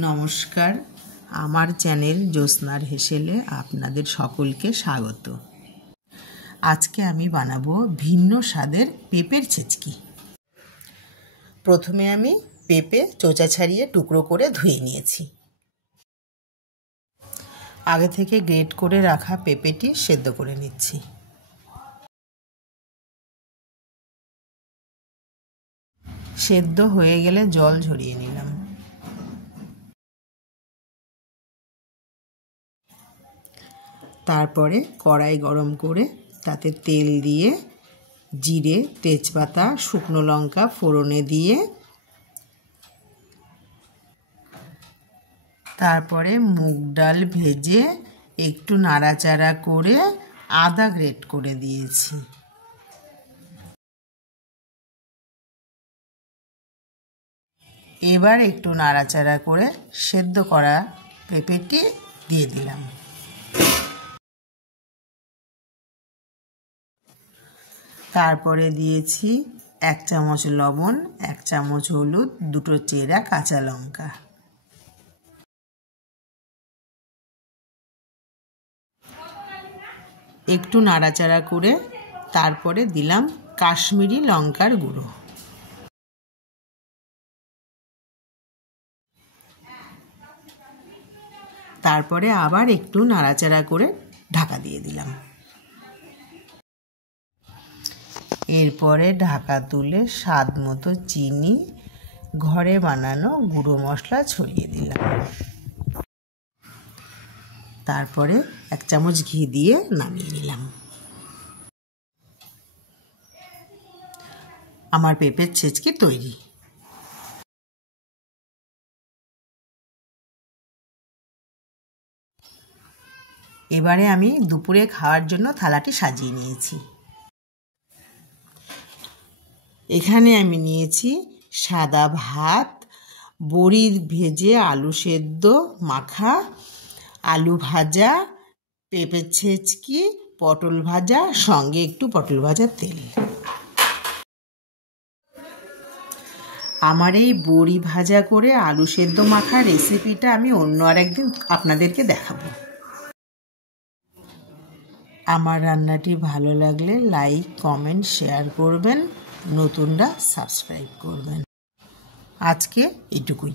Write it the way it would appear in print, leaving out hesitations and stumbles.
নমস্কার, আমার চ্যানেল জ্যোৎস্নার হেসেলে আপনাদের সকলকে স্বাগত। আজকে আমি বানাবো ভিন্ন স্বাদের পেঁপের ছেচকি। প্রথমে আমি পেঁপে চোচা ছাড়িয়ে টুকরো করে ধুয়ে নিয়েছি। আগে থেকে গ্রেট করে রাখা পেঁপেটি সেদ্ধ করে নিচ্ছি। সেদ্ধ হয়ে গেলে জল ঝরিয়ে নিলাম। তারপরে কড়াই গরম করে তাতে তেল দিয়ে জিরে, তেজপাতা, শুকনো লঙ্কা ফোড়নে দিয়ে তারপরে মুগ ডাল ভেজে একটু নাড়াচাড়া করে আদা গ্রেট করে দিয়েছি। এবার একটু নাড়াচাড়া করে সেদ্ধ করা পেঁপেটি দিয়ে দিলাম। তারপরে দিয়েছি 1 চামচ লবণ, 1 চামচ হলুদ, 2 চেরা কাঁচা লঙ্কা। একটু নাড়াচাড়া করে তারপরে দিলাম কাশ্মীরি লঙ্কার গুঁড়ো। তারপরে আবার একটু নাড়াচাড়া করে ঢাকা দিয়ে দিলাম। এরপরে ঢাকা তুলে স্বাদ মতো চিনি, ঘরে বানানো গুঁড়ো মশলা ছড়িয়ে দিলাম। তারপরে 1 চামচ ঘি দিয়ে নামিয়ে নিলাম। আমার পেঁপের ছেচকি তৈরি। এবারে আমি দুপুরে খাওয়ার জন্য থালাটি সাজিয়ে নিয়েছি। এখানে আমি নিয়েছি সাদা ভাত, বড়ি ভেজে আলু সেদ্ধ মাখা, আলু ভাজা, পেঁপের ছেচকি, পটল ভাজা, সঙ্গে একটু পটল ভাজার তেল। আমার এই বড়ি ভাজা করে আলু সেদ্ধ মাখা রেসিপিটা আমি অন্য আরেকদিন আপনাদেরকে দেখাবো। আমার রান্নাটি ভালো লাগলে লাইক, কমেন্ট, শেয়ার করবেন, নতুনরা সাবস্ক্রাইব করবেন। আজকে এটুকুই।